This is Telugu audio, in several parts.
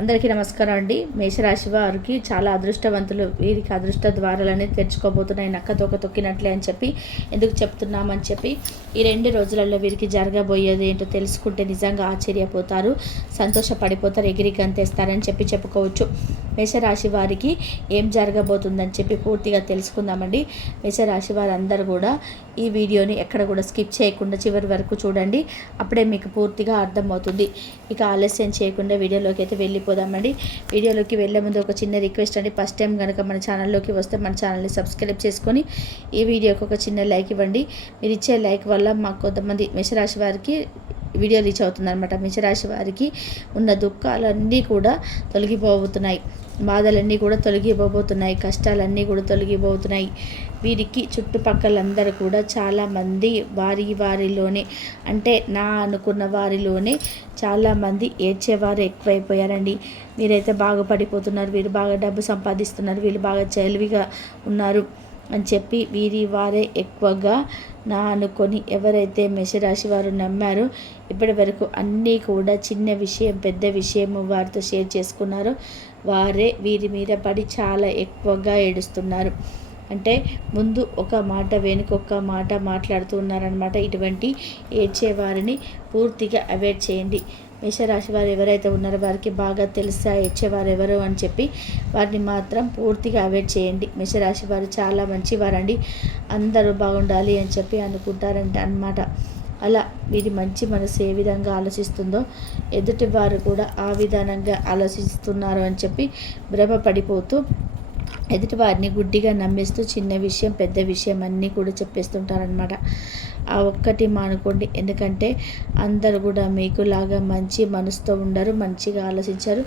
అందరికీ నమస్కారం అండి. మేషరాశి వారికి చాలా అదృష్టవంతులు. వీరికి అదృష్ట ద్వారాలనే తెరుచుకోబోతున్నాయి. నక్క తోక తొక్కినట్లే అని చెప్పి ఎందుకు చెప్తున్నామని చెప్పి ఈ 2 రోజులలో వీరికి జరగబోయేది ఏంటో తెలుసుకుంటే నిజంగా ఆశ్చర్యపోతారు, సంతోషపడిపోతారు, ఎగిరి గంతేస్తారని చెప్పి చెప్పుకోవచ్చు. మేషరాశి వారికి ఏం జరగబోతుందని చెప్పి పూర్తిగా తెలుసుకుందామండి. మేషరాశి వారందరూ కూడా ఈ వీడియోని ఎక్కడ కూడా స్కిప్ చేయకుండా చివరి వరకు చూడండి. అప్పుడే మీకు పూర్తిగా అర్థమవుతుంది. ఇక ఆలస్యం చేయకుండా వీడియోలోకి అయితే వెళ్ళిపోదామండి. వీడియోలోకి వెళ్ళే ముందు ఒక చిన్న రిక్వెస్ట్ అండి. ఫస్ట్ టైం కనుక మన ఛానల్లోకి వస్తే మన ఛానల్ని సబ్స్క్రైబ్ చేసుకొని ఈ వీడియోకి ఒక చిన్న లైక్ ఇవ్వండి. మీరు ఇచ్చే లైక్ వల్ల మాకు కొంతమంది మేషరాశి వారికి వీడియో రీచ్ అవుతుందన్నమాట. మేషరాశి వారికి ఉన్న దుఃఖాలన్నీ కూడా తొలగిపోబోతున్నాయి, బాధలన్నీ కూడా తొలగిపోబోతున్నాయి, కష్టాలన్నీ కూడా తొలగిపోతున్నాయి. వీరికి చుట్టుపక్కలందరూ కూడా చాలామంది వారిలోనే అంటే నా అనుకున్న వారిలోనే చాలామంది ఏడ్చేవారు ఎక్కువైపోయారండి. మీరైతే బాగుపడిపోతున్నారు, వీరు బాగా డబ్బు సంపాదిస్తున్నారు, వీళ్ళు బాగా తెలివిగా ఉన్నారు అని చెప్పి వీరి వారే ఎక్కువగా నా అనుకొని ఎవరైతే మేషరాశి వారు నమ్మారో ఇప్పటి వరకు అన్నీ కూడా చిన్న విషయం పెద్ద విషయం వారితో షేర్ చేసుకున్నారో వారే వీరి మీద పడి చాలా ఎక్కువగా ఏడుస్తున్నారు. అంటే ముందు ఒక మాట వెనుకొక మాట మాట్లాడుతూ ఉన్నారనమాట. ఇటువంటి ఏడ్చేవారిని పూర్తిగా అవాయిడ్ చేయండి. మేషరాశి వారు ఎవరైతే ఉన్నారో వారికి బాగా తెలుసా ఏడ్చేవారు ఎవరు అని చెప్పి వారిని మాత్రం పూర్తిగా అవాయిడ్ చేయండి. మేషరాశి వారు చాలా మంచివారండి, అందరూ బాగుండాలి అని చెప్పి అనుకుంటారంట అన్నమాట. అలా వీరి మంచి మనసు ఏ విధంగా ఆలోచిస్తుందో ఎదుటి వారు కూడా ఆ విధానంగా ఆలోచిస్తున్నారు అని చెప్పి భ్రమపడిపోతూ ఎదుటి వారిని గుడ్డిగా నమ్మేస్తూ చిన్న విషయం పెద్ద విషయం అన్నీ కూడా చెప్పేస్తుంటారనమాట. ఆ ఒక్కటి మానుకోండి. ఎందుకంటే అందరూ కూడా మీకులాగా మంచి మనసుతో ఉండరు, మంచిగా ఆలోచించరు,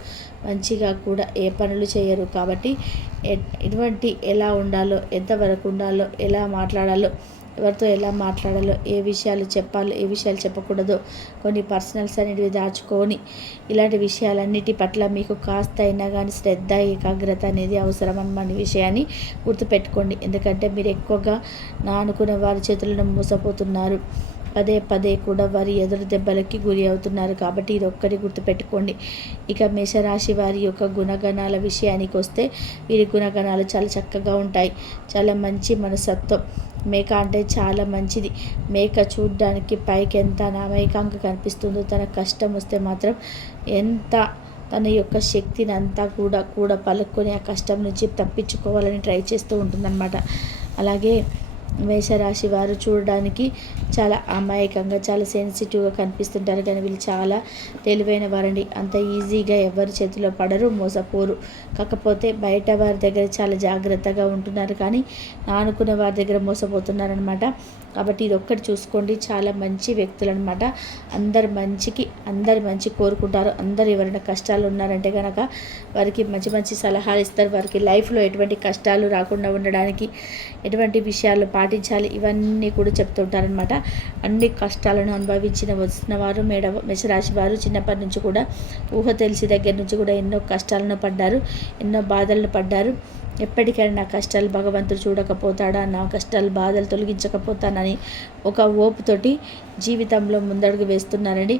మంచిగా కూడా ఏ పనులు చేయరు. కాబట్టి ఇటువంటి ఎలా ఉండాలో, ఎంతవరకు ఉండాలో, ఎలా మాట్లాడాలో, ఎవరితో ఎలా మాట్లాడాలో, ఏ విషయాలు చెప్పాలో ఏ విషయాలు చెప్పకూడదో కొన్ని పర్సనల్స్ అనేటివి దాచుకొని ఇలాంటి విషయాలన్నిటి పట్ల మీకు కాస్త అయినా కానీ శ్రద్ధ ఏకాగ్రత అనేది అవసరం అన్న విషయాన్ని గుర్తుపెట్టుకోండి. ఎందుకంటే మీరు ఎక్కువగా నా అనుకున్న వారి చేతులను మోసపోతున్నారు, పదే పదే కూడా వారి ఎదురు దెబ్బలకి గురి అవుతున్నారు. కాబట్టి ఇది ఒక్కటి గుర్తుపెట్టుకోండి. ఇక మేషరాశి వారి యొక్క గుణగణాల విషయానికి వస్తే వీరి గుణగణాలు చాలా చక్కగా ఉంటాయి. చాలా మంచి మనస్తత్వం. మేక అంటే చాలా మంచిది. మేక చూడ్డానికి పైకి ఎంత అమాయకంగా కనిపిస్తుందో తన కష్టం వస్తే మాత్రం ఎంత తన యొక్క శక్తిని అంతా కూడా పలుకొని ఆ కష్టం నుంచి తప్పించుకోవాలని ట్రై చేస్తూ ఉంటుందన్నమాట. అలాగే మేషరాశి వారు చూడడానికి చాలా అమాయకంగా చాలా సెన్సిటివ్గా కనిపిస్తుంటారు, కానీ వీళ్ళు చాలా తెలివైన వారండి. అంత ఈజీగా ఎవరి చేతిలో పడరు, మోసపోరు. కాకపోతే బయట వారి దగ్గర చాలా జాగ్రత్తగా ఉంటున్నారు, కానీ నా అనుకున్న వారి దగ్గర మోసపోతున్నారనమాట. కాబట్టి ఇది ఒక్కటి చూసుకోండి. చాలా మంచి వ్యక్తులు అనమాట. అందరు మంచి కోరుకుంటారు. అందరు ఎవరైనా కష్టాలు ఉన్నారంటే కనుక వారికి మంచి మంచి సలహాలు ఇస్తారు. వారికి లైఫ్లో ఎటువంటి కష్టాలు రాకుండా ఉండడానికి ఎటువంటి విషయాలు పాటించాలి ఇవన్నీ కూడా చెప్తుంటారనమాట. అన్ని కష్టాలను వస్తున్న వారు మేషరాశి వారు చిన్నప్పటి నుంచి కూడా ఊహ తెలిసి దగ్గర నుంచి కూడా ఎన్నో కష్టాలను పడ్డారు, ఎన్నో బాధలను పడ్డారు. ఎప్పటికైనా నా కష్టాలు భగవంతుడు చూడకపోతాడా, నా కష్టాలు బాధలు తొలగించకపోతానని ఒక ఓపుతోటి జీవితంలో ముందడుగు వేస్తున్నారండి.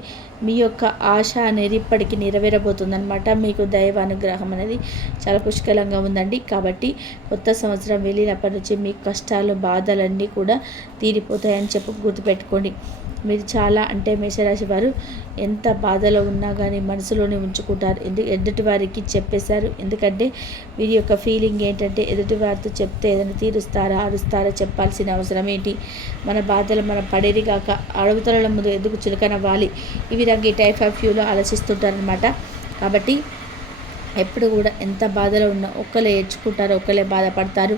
మీ యొక్క ఆశ అనేది ఇప్పటికీ నెరవేరబోతుందన్నమాట. మీకు దైవ అనుగ్రహం అనేది చాలా పుష్కలంగా ఉందండి. కాబట్టి కొత్త సంవత్సరం వెళ్ళినప్పటి నుంచి మీ కష్టాలు బాధలన్నీ కూడా తీరిపోతాయని చెప్పి గుర్తుపెట్టుకోండి. మీరు చాలా అంటే మేషరాశి వారు ఎంత బాధలో ఉన్నా కానీ మనసులోనే ఉంచుకుంటారు. ఎదుటి వారికి చెప్పేశారు. ఎందుకంటే వీరి యొక్క ఫీలింగ్ ఏంటంటే ఎదుటి వారితో చెప్తే ఏదైనా తీరుస్తారా అరుస్తారా చెప్పాల్సిన అవసరం ఏంటి, మన బాధలు మనం పడేది కాక అడుగుతల ముందు ఎందుకు చులకనవ్వాలి, ఈ విధంగా ఈ టైప్ ఆఫ్ వ్యూలో ఆలోచిస్తుంటారనమాట. కాబట్టి ఎప్పుడు కూడా ఎంత బాధలో ఉన్నా ఒక్కలే ఏడ్చుకుంటారు, ఒక్కలే బాధపడతారు,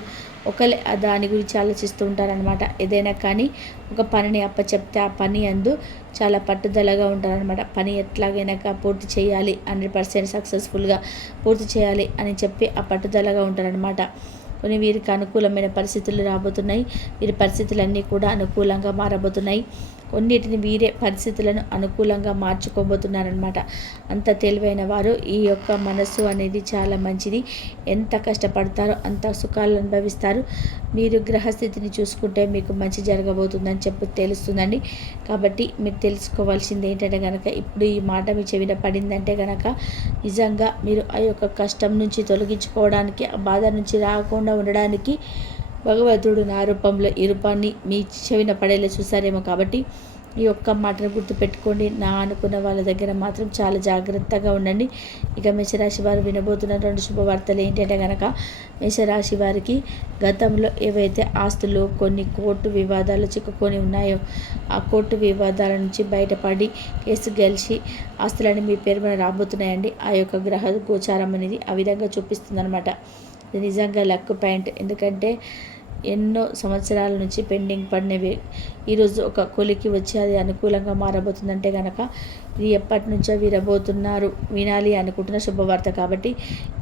ఒకలే దాని గురించి ఆలోచిస్తూ ఉంటారనమాట. ఏదైనా కానీ ఒక పనిని అప్పచెప్తే ఆ పని అందు చాలా పట్టుదలగా ఉంటారనమాట. పని ఎట్లాగైనా పూర్తి చేయాలి, 100% సక్సెస్ఫుల్గా పూర్తి చేయాలి అని చెప్పి ఆ పట్టుదలగా ఉంటారనమాట. కొన్ని వీరికి అనుకూలమైన పరిస్థితులు రాబోతున్నాయి. వీరి పరిస్థితులన్నీ కూడా అనుకూలంగా మారబోతున్నాయి. కొన్నిటిని వీరే పరిస్థితులను అనుకూలంగా మార్చుకోబోతున్నారనమాట. అంత తెలివైన వారు. ఈ యొక్క మనస్సు అనేది చాలా మంచిది. ఎంత కష్టపడతారో అంత సుఖాలు అనుభవిస్తారు. మీరు గ్రహస్థితిని చూసుకుంటే మీకు మంచి జరగబోతుందని తెలుస్తుందండి. కాబట్టి మీరు తెలుసుకోవాల్సింది ఏంటంటే కనుక, ఇప్పుడు ఈ మాట మీ చెవిన పడిందంటే కనుక నిజంగా మీరు ఆ యొక్క కష్టం నుంచి తొలగించుకోవడానికి, ఆ బాధ నుంచి రాకుండా ఉండడానికి భగవంతుడు నా రూపంలో ఈ రూపాన్ని మీ చెవిన పడేలా చూసారేమో. కాబట్టి ఈ ఒక్క మాటను గుర్తుపెట్టుకోండి. నా అనుకున్న వాళ్ళ దగ్గర మాత్రం చాలా జాగ్రత్తగా ఉండండి. ఇక మేషరాశి వారు వినబోతున్న 2 శుభవార్తలు ఏంటంటే కనుక, మేషరాశి వారికి గతంలో ఏవైతే ఆస్తులు కొన్ని కోర్టు వివాదాలు చిక్కుకొని ఉన్నాయో, ఆ కోర్టు వివాదాల నుంచి బయటపడి కేసు గెలిచి ఆస్తులన్నీ మీ పేరు మీద రాబోతున్నాయండి. ఆ యొక్క గ్రహ గోచారం అనేది ఆ విధంగా చూపిస్తుందన్నమాట. ఇది నిజంగా లక్ పాయింట్. ఎందుకంటే ఎన్నో సంవత్సరాల నుంచి పెండింగ్ పడినవి ఈరోజు ఒక కొలికి వచ్చి అది అనుకూలంగా మారబోతుందంటే కనుక, ఇది ఎప్పటి నుంచో వినబోతున్నారు, వినాలి అనుకుంటున్న శుభవార్త. కాబట్టి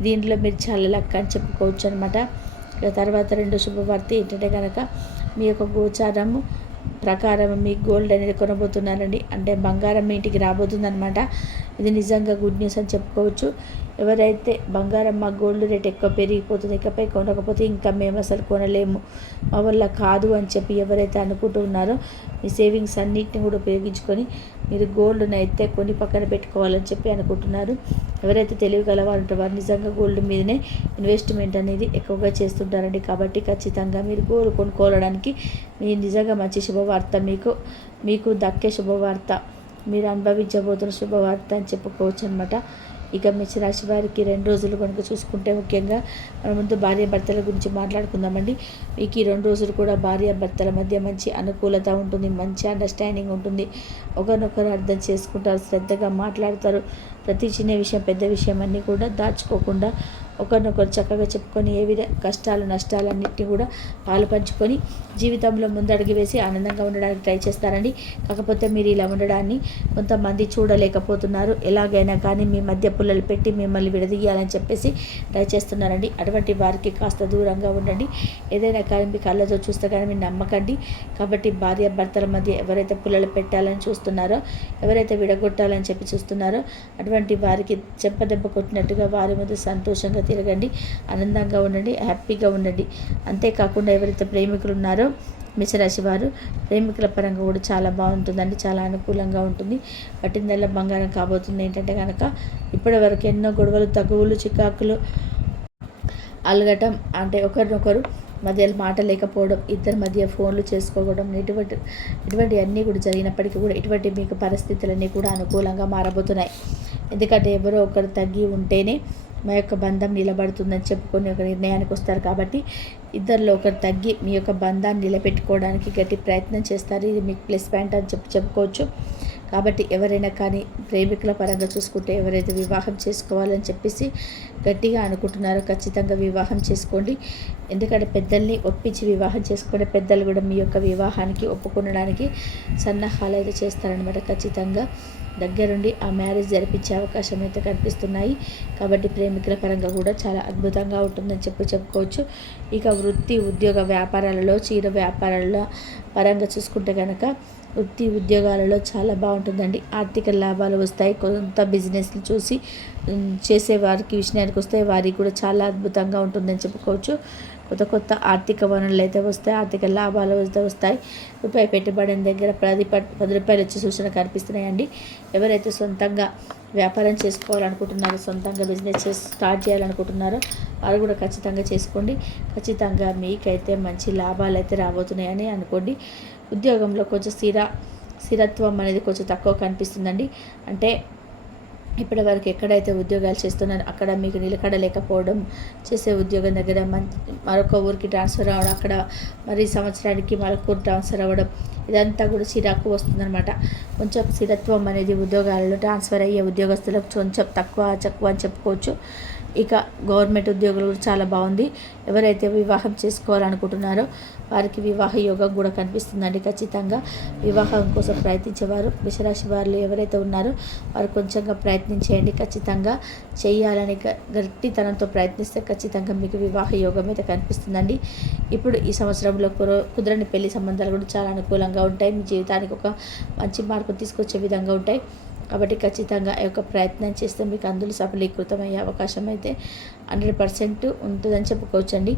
దీంట్లో మీరు చాలా లక్ అని చెప్పుకోవచ్చు అనమాట. తర్వాత 2 శుభవార్త ఏంటంటే కనుక, మీ యొక్క గోచారము ప్రకారం మీ గోల్డ్ అనేది కొనబోతున్నారండి. అంటే బంగారం మీ ఇంటికి రాబోతుందనమాట. ఇది నిజంగా గుడ్ న్యూస్ అని చెప్పుకోవచ్చు. ఎవరైతే బంగారం మా గోల్డ్ రేట్ ఎక్కువ పెరిగిపోతుంది, ఇకపై కొనకపోతే ఇంకా మేము అసలు కొనలేము, మా వల్ల కాదు అని చెప్పి ఎవరైతే అనుకుంటూ ఉన్నారో, మీ సేవింగ్స్ అన్నిటిని కూడా ఉపయోగించుకొని మీరు గోల్డ్ని అయితే కొని పక్కన పెట్టుకోవాలని చెప్పి అనుకుంటున్నారు. ఎవరైతే తెలివి గలవారు వారు నిజంగా గోల్డ్ మీదనే ఇన్వెస్ట్మెంట్ అనేది ఎక్కువగా చేస్తుంటారండి. కాబట్టి ఖచ్చితంగా మీరు గోల్డ్ కొనుక్కోవడానికి మీ నిజంగా మంచి శుభవార్త, మీకు దక్కే శుభవార్త, మీరు అనుభవించబోతున్న శుభవార్త అని చెప్పుకోవచ్చు అనమాట. ఇక మేషరాశి వారికి 2 రోజులు కనుక చూసుకుంటే, ముఖ్యంగా మన ముందు భార్యాభర్తల గురించి మాట్లాడుకుందామండి. మీకు ఈ 2 రోజులు కూడా భార్యాభర్తల మధ్య మంచి అనుకూలత ఉంటుంది, మంచి అండర్స్టాండింగ్ ఉంటుంది. ఒకరినొకరు అర్థం చేసుకుంటారు, శ్రద్ధగా మాట్లాడతారు. ప్రతి చిన్న విషయం పెద్ద విషయం అన్నీ కూడా దాచుకోకుండా ఒకరినొకరు చక్కగా చెప్పుకొని ఏ కష్టాలు నష్టాలన్నింటినీ కూడా పాలు పంచుకొని జీవితంలో ముందడుగు వేసి ఆనందంగా ఉండడానికి ట్రై చేస్తారండి. కాకపోతే మీరు ఇలా ఉండడాన్ని కొంతమంది చూడలేకపోతున్నారు. ఎలాగైనా కానీ మీ మధ్య పుల్లలు పెట్టి మిమ్మల్ని విడదీయాలని చెప్పేసి ట్రై చేస్తున్నారండి. అటువంటి వారికి కాస్త దూరంగా ఉండండి. ఏదైనా కానీ మీ కళ్ళతో చూస్తే కానీ మీరు నమ్మకండి. కాబట్టి భార్య భర్తల మధ్య ఎవరైతే పుల్లలు పెట్టాలని చూస్తున్నారో, ఎవరైతే విడగొట్టాలని చెప్పి చూస్తున్నారో, అటువంటి వారికి చెంపదెబ్బ కొట్టినట్టుగా వారి ముందు సంతోషంగా తిరగండి, ఆనందంగా ఉండండి, హ్యాపీగా ఉండండి. అంతేకాకుండా ఎవరైతే ప్రేమికులు ఉన్నారో మేషరాశి వారు, ప్రేమికుల పరంగా కూడా చాలా బాగుంటుందండి, చాలా అనుకూలంగా ఉంటుంది. పట్టిందల్లా బంగారం కాబోతుంది. ఏంటంటే కనుక ఇప్పటి వరకు ఎన్నో గొడవలు, తగువులు, చికాకులు అలగటం, అంటే ఒకరినొకరు మధ్య మాట లేకపోవడం, ఇద్దరి మధ్య ఫోన్లు చేసుకోవడం, ఇటువంటి అన్నీ కూడా జరిగినప్పటికీ కూడా ఇటువంటి మీకు పరిస్థితులన్నీ కూడా అనుకూలంగా మారబోతున్నాయి. ఎందుకంటే ఎవరో ఒకరు తగ్గి ఉంటేనే మా యొక్క బంధం నిలబడుతుందని చెప్పుకొని ఒక నిర్ణయానికి వస్తారు. కాబట్టి ఇద్దరిలో ఒకరు తగ్గి మీ యొక్క బంధాన్ని నిలబెట్టుకోవడానికి గట్టి ప్రయత్నం చేస్తారు. ఇది మీకు ప్లస్ పాయింట్ అని చెప్పుకోవచ్చు. కాబట్టి ఎవరైనా కానీ ప్రేమికుల పరంగా చూసుకుంటే, ఎవరైతే వివాహం చేసుకోవాలని చెప్పేసి గట్టిగా అనుకుంటున్నారో ఖచ్చితంగా వివాహం చేసుకోండి. ఎందుకంటే పెద్దల్ని ఒప్పించి వివాహం చేసుకునే పెద్దలు కూడా మీ యొక్క వివాహానికి ఒప్పుకొనడానికి సన్నాహాలు అయితే చేస్తారనమాట. ఖచ్చితంగా దగ్గరుండి ఆ మ్యారేజ్ జరిపించే అవకాశం అయితే కనిపిస్తున్నాయి. కాబట్టి ప్రేమికుల పరంగా కూడా చాలా అద్భుతంగా ఉంటుందని చెప్పుకోవచ్చు. ఇక వృత్తి, ఉద్యోగ, వ్యాపారాలలో, చీర వ్యాపారాల పరంగా చూసుకుంటే కనుక వృత్తి ఉద్యోగాలలో చాలా బాగుంటుందండి. ఆర్థిక లాభాలు వస్తాయి. కొంత బిజినెస్లు చూసి చేసేవారికి విషయానికి వస్తే వారికి కూడా చాలా అద్భుతంగా ఉంటుందని చెప్పుకోవచ్చు. కొత్త ఆర్థిక వనరులు అయితే వస్తాయి, ఆర్థిక లాభాలు అయితే వస్తాయి. రూపాయి పెట్టుబడిన దగ్గర 10 రూపాయలు వచ్చే సూచన కనిపిస్తున్నాయండి. ఎవరైతే సొంతంగా వ్యాపారం చేసుకోవాలనుకుంటున్నారో, సొంతంగా బిజినెస్ స్టార్ట్ చేయాలనుకుంటున్నారో వారు కూడా ఖచ్చితంగా చేసుకోండి. ఖచ్చితంగా మీకైతే మంచి లాభాలు అయితే రాబోతున్నాయని అనుకోండి. ఉద్యోగంలో కొంచెం స్థిరత్వం అనేది కొంచెం తక్కువ కనిపిస్తుందండి. అంటే ఇప్పటివరకు ఎక్కడైతే ఉద్యోగాలు చేస్తున్నారో అక్కడ మీకు నిలకడ లేకపోవడం, చేసే ఉద్యోగం దగ్గర మరొక ఊరికి ట్రాన్స్ఫర్ అవ్వడం, అక్కడ మరి సంవత్సరానికి మరొక ఊరు ట్రాన్స్ఫర్ అవ్వడం, ఇదంతా కూడా చిరాకు వస్తుందన్నమాట. కొంచెం స్థిరత్వం అనేది ఉద్యోగాలలో ట్రాన్స్ఫర్ అయ్యే ఉద్యోగస్తులకు కొంచెం తక్కువ అని చెప్పుకోవచ్చు. ఇక గవర్నమెంట్ ఉద్యోగులు కూడా చాలా బాగుంది. ఎవరైతే వివాహం చేసుకోవాలనుకుంటున్నారో వారికి వివాహ యోగం కూడా కనిపిస్తుందండి. ఖచ్చితంగా వివాహం కోసం ప్రయత్నించేవారు, మేషరాశి వారు ఎవరైతే ఉన్నారో వారు కొంచెంగా ప్రయత్నించేయండి. ఖచ్చితంగా చేయాలని గట్టితనంతో ప్రయత్నిస్తే ఖచ్చితంగా మీకు వివాహ యోగం అయితే కనిపిస్తుందండి. ఇప్పుడు ఈ సంవత్సరంలో కుదరని పెళ్లి సంబంధాలు కూడా చాలా అనుకూలంగా విధంగా ఉంటాయి. మీ జీవితానికి ఒక మంచి మార్పు తీసుకొచ్చే విధంగా ఉంటాయి. కాబట్టి ఖచ్చితంగా ఈ యొక్క ప్రయత్నం చేస్తే మీకు అందులో సఫలీకృతమయ్యే అవకాశం అయితే 100% ఉంటుందని చెప్పుకోవచ్చండి.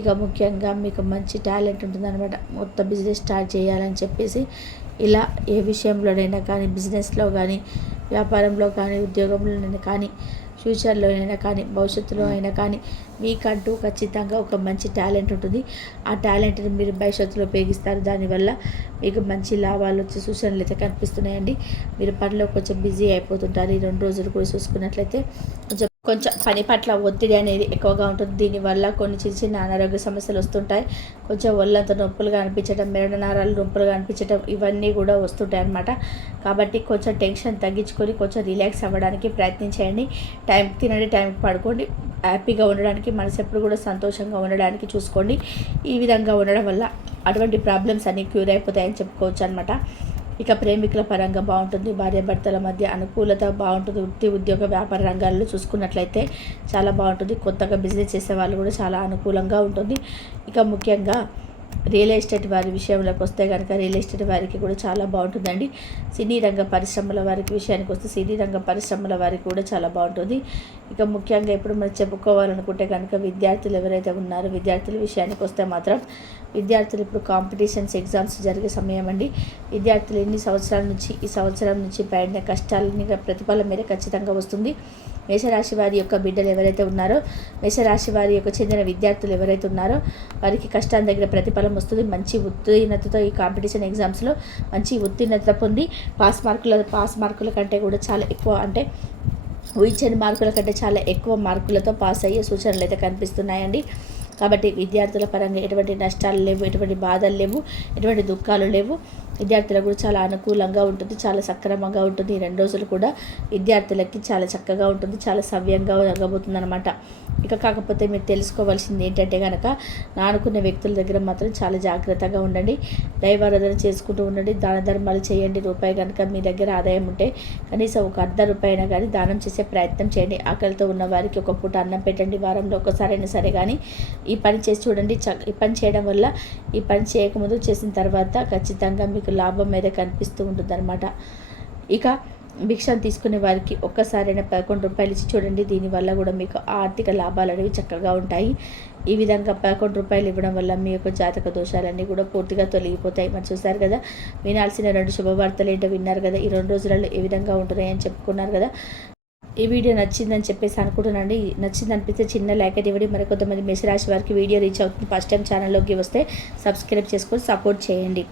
ఇక ముఖ్యంగా మీకు మంచి టాలెంట్ ఉంటుందన్నమాట. మొత్తం బిజినెస్ స్టార్ట్ చేయాలని చెప్పేసి ఇలా ఏ విషయంలోనైనా కానీ, బిజినెస్లో కానీ, వ్యాపారంలో కానీ, ఉద్యోగంలోనైనా కానీ, ఫ్యూచర్లోనైనా కానీ, భవిష్యత్తులో అయినా కానీ మీకంటూ ఖచ్చితంగా ఒక మంచి టాలెంట్ ఉంటుంది. ఆ టాలెంట్ని మీరు భవిష్యత్తులో ఉపయోగిస్తారు. దానివల్ల మీకు మంచి లాభాలు వచ్చే సూచనలు అయితే కనిపిస్తున్నాయండి. మీరు పనిలో కొంచెం బిజీ అయిపోతుంటారు. ఈ 2 రోజులు కూడా చూసుకున్నట్లయితే కొంచెం పని పట్ల ఒత్తిడి అనేది ఎక్కువగా ఉంటుంది. దీనివల్ల కొన్ని చిన్న చిన్న అనారోగ్య సమస్యలు వస్తుంటాయి. కొంచెం ఒళ్ళంతా నొప్పులుగా అనిపించడం, మెడ నరాలు నొప్పులుగా అనిపించడం ఇవన్నీ కూడా వస్తుంటాయి అన్నమాట. కాబట్టి కొంచెం టెన్షన్ తగ్గించుకొని కొంచెం రిలాక్స్ అవ్వడానికి ప్రయత్నించండి. టైంకి తినండి, టైంకి పడుకోండి. హ్యాపీగా ఉండడానికి, మనసు ఎప్పుడు కూడా సంతోషంగా ఉండడానికి చూసుకోండి. ఈ విధంగా ఉండడం వల్ల అటువంటి ప్రాబ్లమ్స్ అన్నీ క్యూర్ అయిపోతాయని చెప్పుకోవచ్చు అనమాట. ఇక ప్రేమికుల పరంగా బాగుంటుంది. భార్యాభర్తల మధ్య అనుకూలత బాగుంటుంది. వృత్తి, ఉద్యోగ, వ్యాపార రంగాల్లో చూసుకున్నట్లయితే చాలా బాగుంటుంది. కొత్తగా బిజినెస్ చేసే వాళ్ళు కూడా చాలా అనుకూలంగా ఉంటుంది. ఇక ముఖ్యంగా రియల్ ఎస్టేట్ వారి విషయంలోకి వస్తే కనుక రియల్ ఎస్టేట్ వారికి కూడా చాలా బాగుంటుందండి. సినీ రంగ పరిశ్రమల వారికి విషయానికి వస్తే సినీ రంగ పరిశ్రమల వారికి కూడా చాలా బాగుంటుంది. ఇక ముఖ్యంగా ఇప్పుడు మనం చెప్పుకోవాలనుకుంటే కనుక విద్యార్థులు ఎవరైతే ఉన్నారో విద్యార్థుల విషయానికి వస్తే మాత్రం విద్యార్థులు ఇప్పుడు కాంపిటీషన్స్ ఎగ్జామ్స్ జరిగే సమయం అండి. విద్యార్థులు ఎన్ని సంవత్సరాల నుంచి ఈ సంవత్సరం నుంచి పడిన కష్టాలని ప్రతిఫలం మీద ఖచ్చితంగా వస్తుంది. మేషరాశి వారి యొక్క బిడ్డలు ఎవరైతే ఉన్నారో, మేషరాశి వారి యొక్క చెందిన విద్యార్థులు ఎవరైతే ఉన్నారో వారికి కష్టాన్ని దగ్గర ప్రతిఫలం వస్తుంది. మంచి ఉత్తీర్ణతతో ఈ కాంపిటీషన్ ఎగ్జామ్స్లో మంచి ఉత్తీర్ణత పొంది పాస్ మార్కుల కంటే కూడా చాలా ఎక్కువ, అంటే ఊహించని మార్కుల కంటే చాలా ఎక్కువ మార్కులతో పాస్ అయ్యే సూచనలు అయితే కనిపిస్తున్నాయండి. కాబట్టి విద్యార్థుల పరంగా ఎటువంటి నష్టాలు లేవు, ఎటువంటి బాధలు లేవు, ఎటువంటి దుఃఖాలు లేవు. విద్యార్థులకు కూడా చాలా అనుకూలంగా ఉంటుంది, చాలా సక్రమంగా ఉంటుంది. ఈ 2 రోజులు కూడా విద్యార్థులకి చాలా చక్కగా ఉంటుంది, చాలా సవ్యంగా జరగబోతుంది అనమాట. ఇక కాకపోతే మీరు తెలుసుకోవాల్సింది ఏంటంటే కనుక నానుకునే వ్యక్తుల దగ్గర మాత్రం చాలా జాగ్రత్తగా ఉండండి. దైవారాధన చేసుకుంటూ ఉండండి. దాన ధర్మాలు చేయండి. రూపాయి కనుక మీ దగ్గర ఆదాయం ఉంటే కనీసం ఒక ₹1 అయినా కానీ దానం చేసే ప్రయత్నం చేయండి. ఆకలితో ఉన్న వారికి ఒక పూట అన్నం పెట్టండి. వారంలో ఒకసారైనా సరే కానీ ఈ పని చేసి చూడండి. ఈ పని చేయడం వల్ల, ఈ పని చేయకముందు చేసిన తర్వాత ఖచ్చితంగా మీకు లాభం మీద కనిపిస్తూ ఉంటుందన్నమాట. ఇక భిక్షను తీసుకునే వారికి ఒక్కసారైనా ₹11 ఇచ్చి చూడండి. దీనివల్ల కూడా మీకు ఆర్థిక లాభాలు అనేవి చక్కగా ఉంటాయి. ఈ విధంగా ₹11 ఇవ్వడం వల్ల మీ యొక్క జాతక దోషాలన్నీ కూడా పూర్తిగా తొలగిపోతాయి. మరి చూసారు కదా, వినాల్సిన 2 శుభవార్తలు ఏంటో విన్నారు కదా. ఈ 2 రోజులలో ఏ విధంగా ఉంటున్నాయని చెప్పుకున్నారు కదా. ఈ వీడియో నచ్చిందని చెప్పేసి అనుకుంటున్నాండి. నచ్చింది అనిపిస్తే చిన్న లైక్ అయితే ఇవ్వండి. మరి కొంతమంది మేషరాశి వారికి వీడియో రీచ్ అవుతుంది. ఫస్ట్ టైం ఛానల్లోకి వస్తే సబ్స్క్రైబ్ చేసుకొని సపోర్ట్ చేయండి.